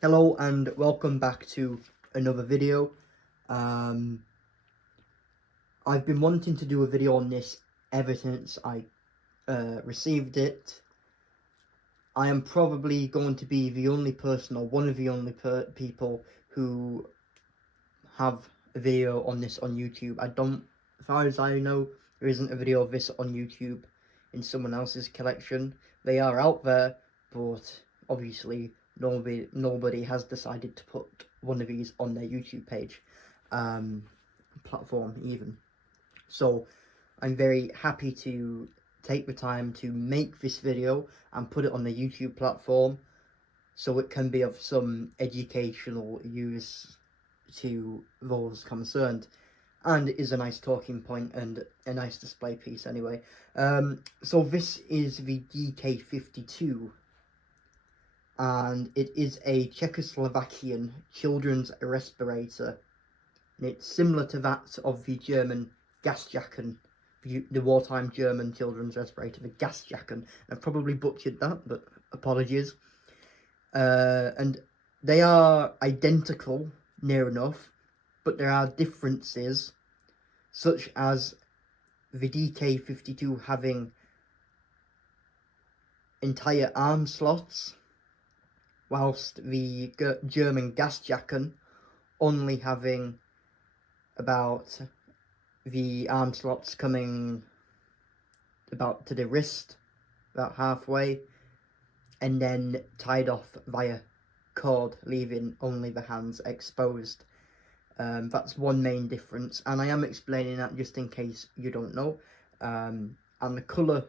Hello and welcome back to another video. I've been wanting to do a video on this ever since I received it. I am probably going to be the only person, or one of the only people who have a video on this on YouTube. As far as I know, there isn't a video of this on YouTube in someone else's collection. They are out there, but obviously nobody has decided to put one of these on their YouTube page, platform even. So I'm very happy to take the time to make this video and put it on the YouTube platform, so it can be of some educational use to those concerned, and it is a nice talking point and a nice display piece anyway. So this is the DK-52, and it is a Czechoslovakian children's respirator, and it's similar to that of the German Gasjackchen, the wartime German children's respirator, the Gasjackchen. I've probably butchered that, but apologies. And they are identical, near enough, but there are differences, such as the DK-52 having entire arm slots, whilst the German Gasjackchen only having about the arm slots coming about to the wrist, about halfway, and then tied off via cord, leaving only the hands exposed. That's one main difference, and I am explaining that just in case you don't know. And the colour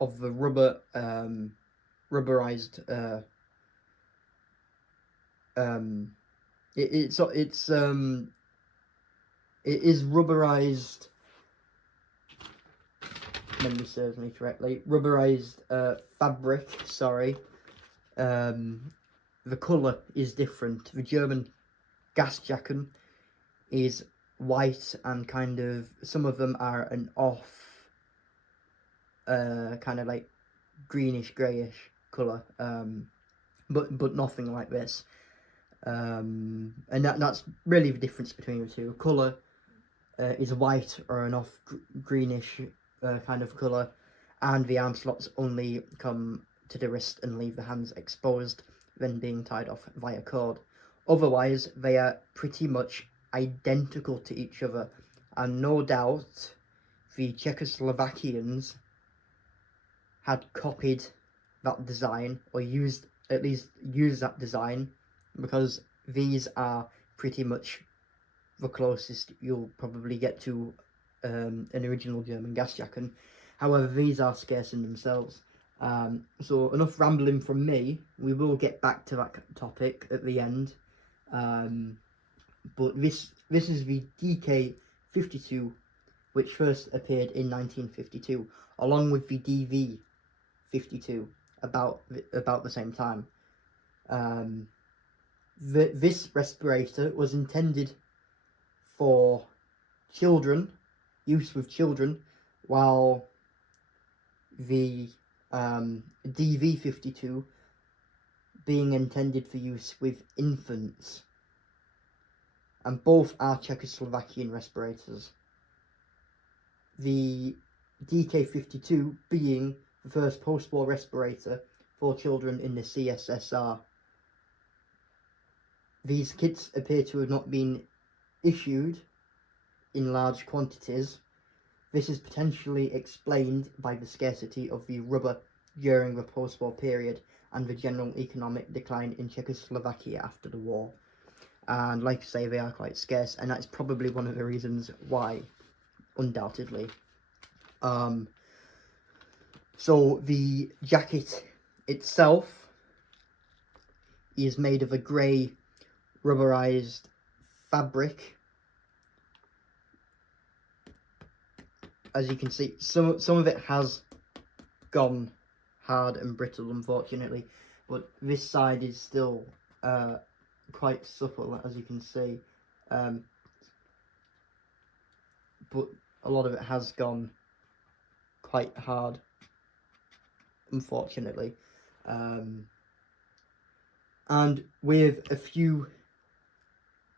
of the rubberized it is rubberized, memory serves me correctly, rubberized fabric, sorry. The colour is different. The German Gasjackchen is white, and kind of, some of them are an off kind of like greenish greyish colour, but nothing like this. And that's really the difference between the two. Colour is white or an off greenish kind of colour, and the arm slots only come to the wrist and leave the hands exposed, then being tied off via cord. Otherwise, they are pretty much identical to each other, and no doubt the Czechoslovakians had copied that design, or at least used that design, because these are pretty much the closest you'll probably get to an original German Gasjackchen. However, these are scarce in themselves. So enough rambling from me. We will get back to that topic at the end. But this is the DK-52, which first appeared in 1952, along with the DV-52 about the same time. This respirator was intended for children, use with children, while the DV-52 being intended for use with infants, and both are Czechoslovakian respirators. The DK-52 being the first post-war respirator for children in the CSSR. These kits appear to have not been issued in large quantities. This is potentially explained by the scarcity of the rubber during the post-war period and the general economic decline in Czechoslovakia after the war. And like I say, they are quite scarce, and that's probably one of the reasons why, undoubtedly. So the jacket itself is made of a grey rubberized fabric. As you can see, some of it has gone hard and brittle, unfortunately, but this side is still quite supple, as you can see. But a lot of it has gone quite hard, unfortunately. and with a few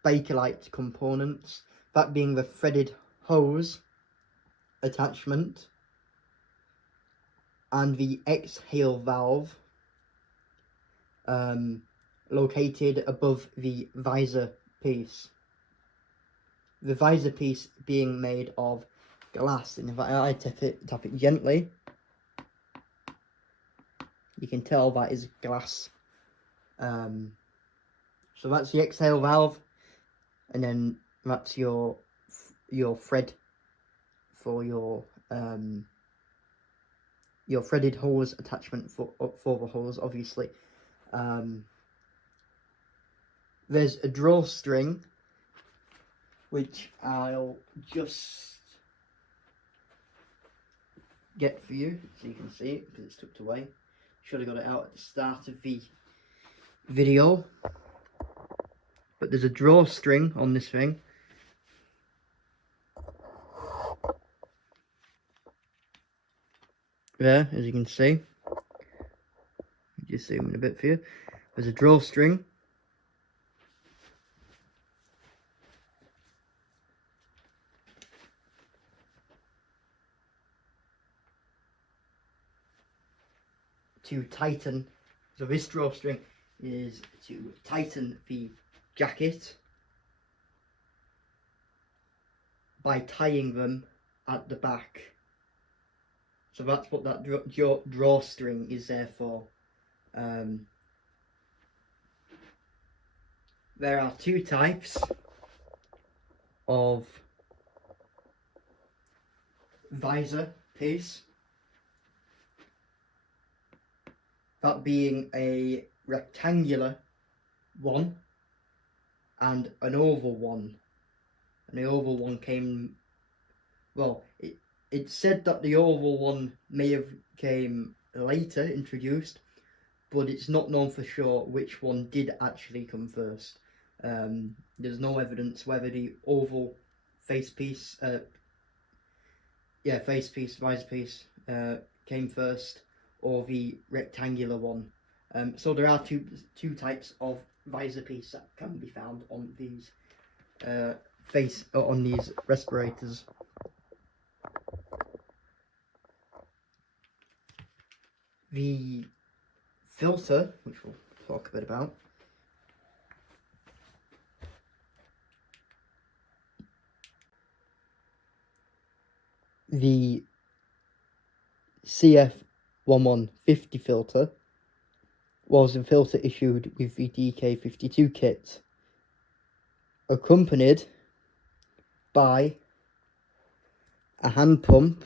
Bakelite components, that being the threaded hose attachment and the exhale valve located above the visor piece. The visor piece being made of glass, and if I tap it gently, you can tell that is glass. So that's the exhale valve, and then that's your thread for your threaded hose attachment for the hose, obviously. There's a drawstring, which I'll just get for you so you can see it, because it's tucked away. Should have got it out at the start of the video. But there's a drawstring on this thing. There, as you can see. Just zoom in a bit for you. There's a drawstring. To tighten, so this drawstring is to tighten the jacket by tying them at the back. So that's what that drawstring is there for. There are two types of visor piece. That being a rectangular one and an oval one. And the oval one came, well, it said that the oval one may have came later introduced, but it's not known for sure which one did actually come first. There's no evidence whether the oval visor piece came first, or the rectangular one. So there are two types of visor piece that can be found on these on these respirators. The filter, which we'll talk a bit about, the CF1150 filter was a filter issued with the DK-52 kit, accompanied by a hand pump,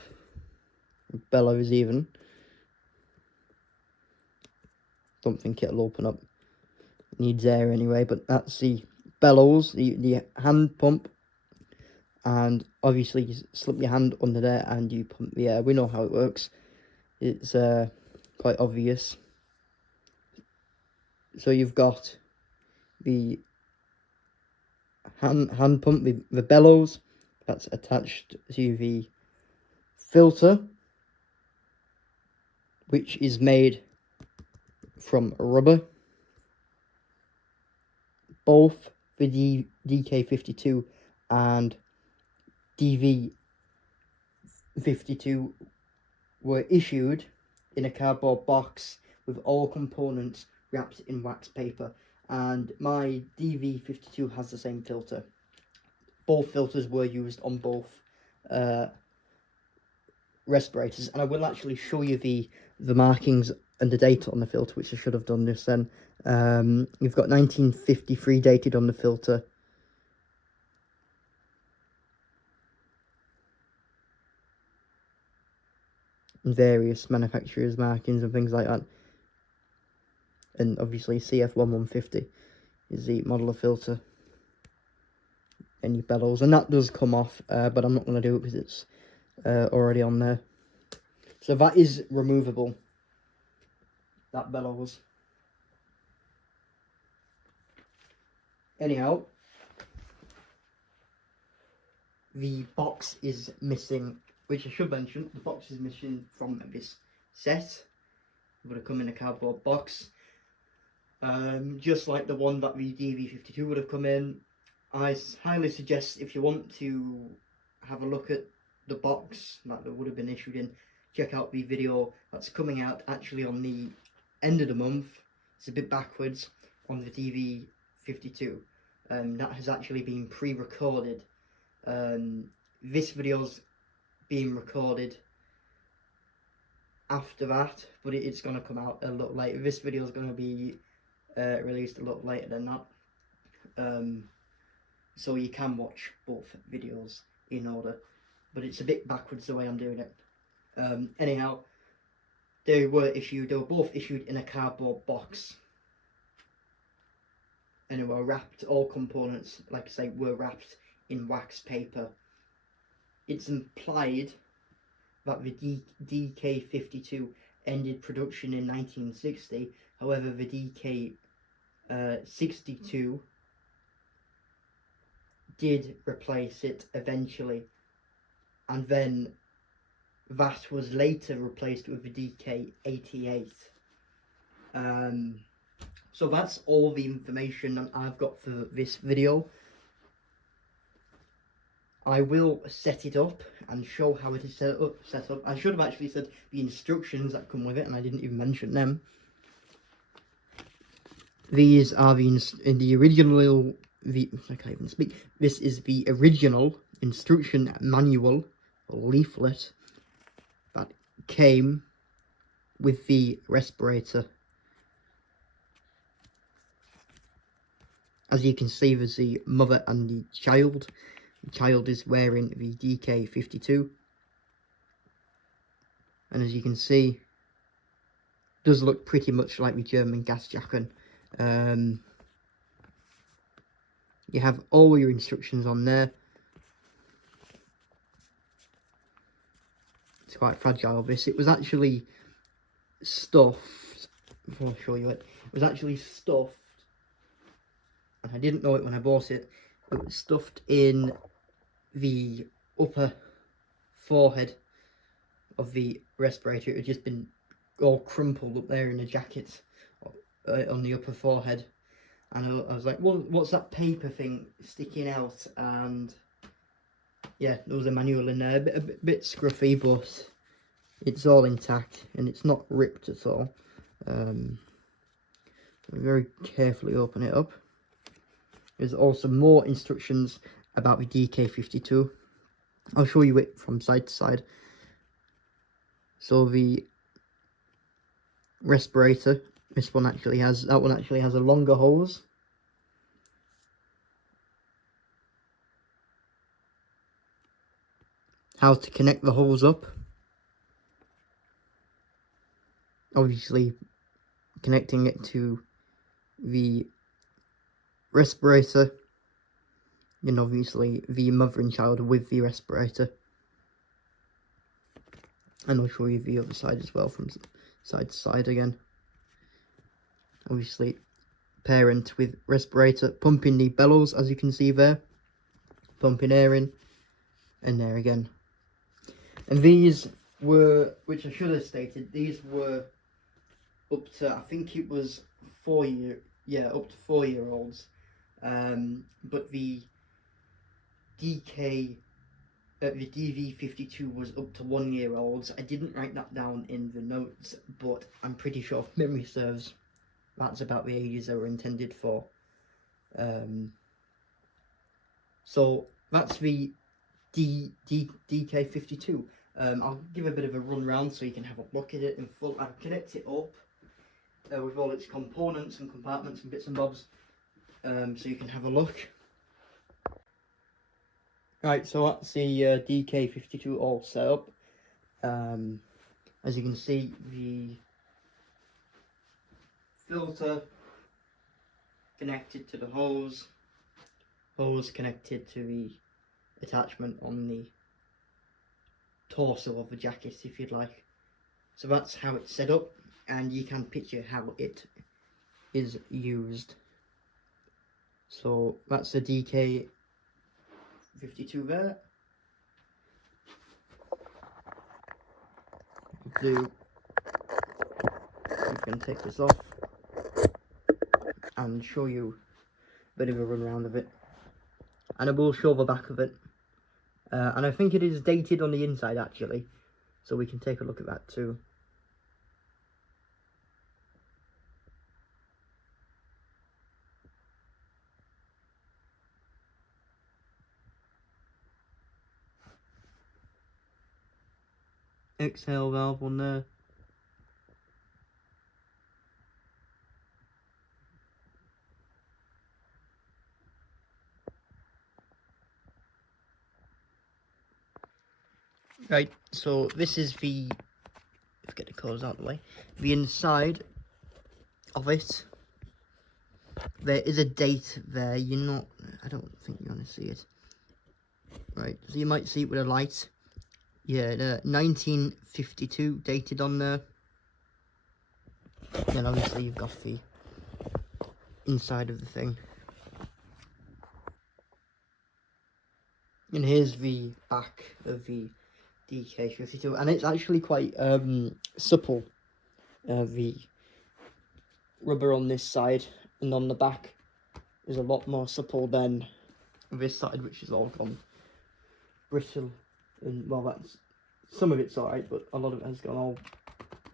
bellows even. Don't think it'll open up, it needs air anyway, but that's the bellows, the hand pump, and obviously you slip your hand under there and you pump the air. We know how it works, it's quite obvious. So you've got the hand pump, the bellows, that's attached to the filter, which is made from rubber. Both the DK-52 and DV-52 were issued in a cardboard box with all components wrapped in wax paper, and my DV-52 has the same filter. Both filters were used on both respirators, and I will actually show you the markings and the date on the filter, which I should have done this then. You've got 1953 dated on the filter. And various manufacturers' markings and things like that. And obviously CF1150 is the model of filter. Any bellows, and that does come off, but I'm not going to do it because it's already on there. So that is removable, that bellows. Anyhow, the box is missing, which I should mention. The box is missing from this set. It would have come in a cardboard box. just like the one that the DV-52 would have come in. I highly suggest, if you want to have a look at the box that would have been issued in, check out the video that's coming out actually on the end of the month. It's a bit backwards on the DV-52. That has actually been pre-recorded. This video's being recorded after that, but it's going to come out a little later. This video is going to be released a little later than that, so you can watch both videos in order, but it's a bit backwards the way I'm doing it. Anyhow, they were both issued in a cardboard box, and they were wrapped, all components, like I say, were wrapped in wax paper. It's implied that the DK-52 ended production in 1960, however the DK-62 did replace it eventually, and then that was later replaced with the DK-88. So that's all the information that I've got for this video. I will set it up and show how it is set up. I should have actually said the instructions that come with it, and I didn't even mention them. These are the original. I can't even speak. This is the original instruction manual or leaflet that came with the respirator. As you can see, there's the mother and the child. The child is wearing the DK-52, and as you can see, it does look pretty much like the German Gasjackchen. You have all your instructions on there. It's quite fragile, this. It was actually stuffed, before I show you it, it was actually stuffed, and I didn't know it when I bought it. It was stuffed in the upper forehead of the respirator. It had just been all crumpled up there in the jacket on the upper forehead, and I was like, well, what's that paper thing sticking out? And yeah, there was a manual in there, a bit scruffy, but it's all intact and it's not ripped at all. Very carefully open it up. There's also more instructions about the DK-52. I'll show you it from side to side. So the respirator, that one actually has a longer hose. How to connect the hose up. Obviously connecting it to the respirator, and obviously the mother and child with the respirator. And I'll show you the other side as well, from side to side again. Obviously parent with respirator, pumping the bellows, as you can see there, pumping air in, and there again. And these were, which I should have stated, these were up to, I think it was up to 4-year-olds. But the DV-52 was up to 1-year-olds. I didn't write that down in the notes, but I'm pretty sure, if memory serves, that's about the ages they were intended for. So that's the DK-52. I'll give a bit of a run round so you can have a look at it in full. I'll connect it up with all its components and compartments and bits and bobs, so you can have a look. Right, so that's the DK-52 all set up. As you can see, the filter connected to the hose connected to the attachment on the torso of the jacket, if you'd like. So that's how it's set up, and you can picture how it is used. So that's the DK-52 there. You can take this off. and show you a bit of a run around of it. And I will show the back of it. And I think it is dated on the inside actually, so we can take a look at that too. Exhale valve on there. Right, so this is the, let's get the colours out of the way, the inside of it. There is a date there, I don't think you're going to see it. Right, so you might see it with a light. Yeah, the 1952 dated on there. Then obviously you've got the inside of the thing. And here's the back of the DK-52, and it's actually quite supple. The rubber on this side and on the back is a lot more supple than this side, which is all gone brittle. And well, that's some of it's alright, but a lot of it has gone all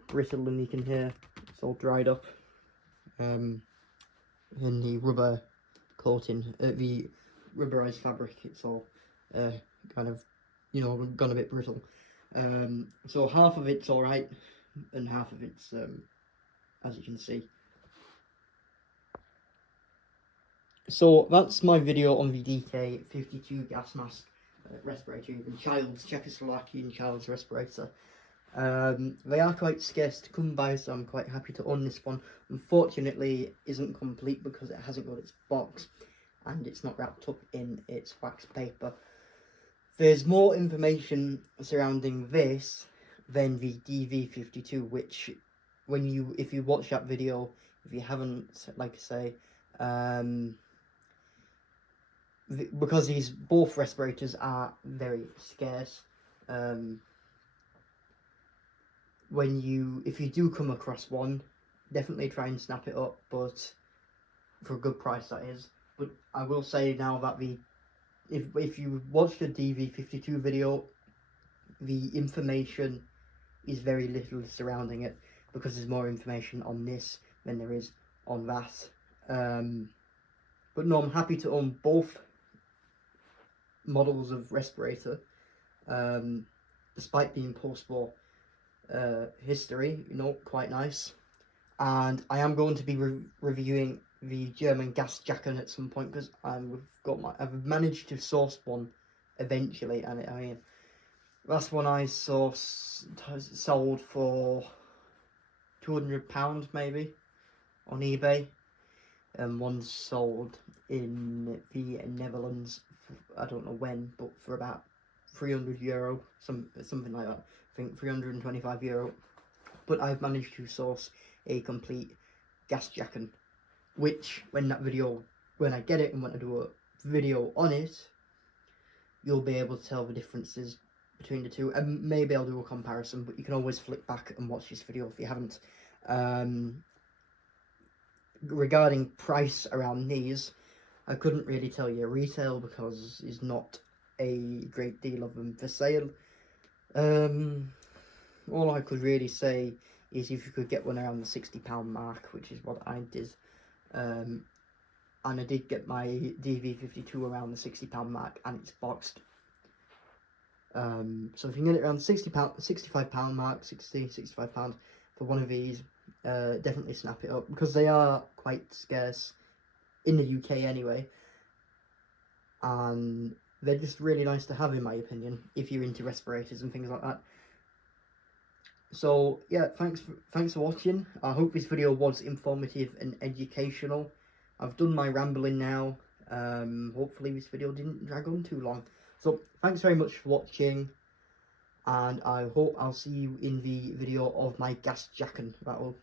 brittle, and you can hear it's all dried up. And the rubber coating, the rubberized fabric, it's all kind of, gone a bit brittle. So half of it's alright, and half of it's, as you can see. So that's my video on the DK-52 gas mask respirator, even child's Czechoslovakian child's respirator. They are quite scarce to come by, so I'm quite happy to own this one. Unfortunately, it isn't complete because it hasn't got its box and it's not wrapped up in its wax paper. There's more information surrounding this than the DV-52, which if you watch that video, if you haven't, like I say, because both respirators are very scarce. If you do come across one, definitely try and snap it up, but for a good price, that is. But I will say now that if you watch the DV-52 video, the information is very little surrounding it, because there's more information on this than there is on that. But no, I'm happy to own both models of respirator, despite being post-war history, quite nice. And I am going to be reviewing the German Gasjackchen at some point, because I've managed to source one eventually, and I mean, last one I sold for £200 maybe on eBay, and one sold in the Netherlands I don't know when, but for about €300, something like that. I think €325. But I've managed to source a complete Gasjackchen, which when I get it and when I do a video on it, you'll be able to tell the differences between the two, and maybe I'll do a comparison, but you can always flick back and watch this video if you haven't. Regarding price around these, I couldn't really tell you retail because there's not a great deal of them for sale. All I could really say is if you could get one around the £60 mark, which is what I did. And I did get my DV-52 around the £60 mark, and it's boxed. So if you can get it around the £65 mark, £65 for one of these, definitely snap it up, because they are quite scarce in the UK anyway, and they're just really nice to have, in my opinion, if you're into respirators and things like that. So yeah, thanks for watching. I hope this video was informative and educational. I've done my rambling now. Hopefully this video didn't drag on too long. So thanks very much for watching, and I hope I'll see you in the video of my Gasjackchen. That will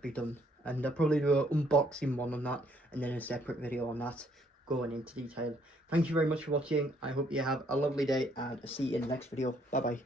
be done, and I'll probably do an unboxing one on that, and then a separate video on that going into detail. Thank you very much for watching. I hope you have a lovely day, and I'll see you in the next video. Bye bye.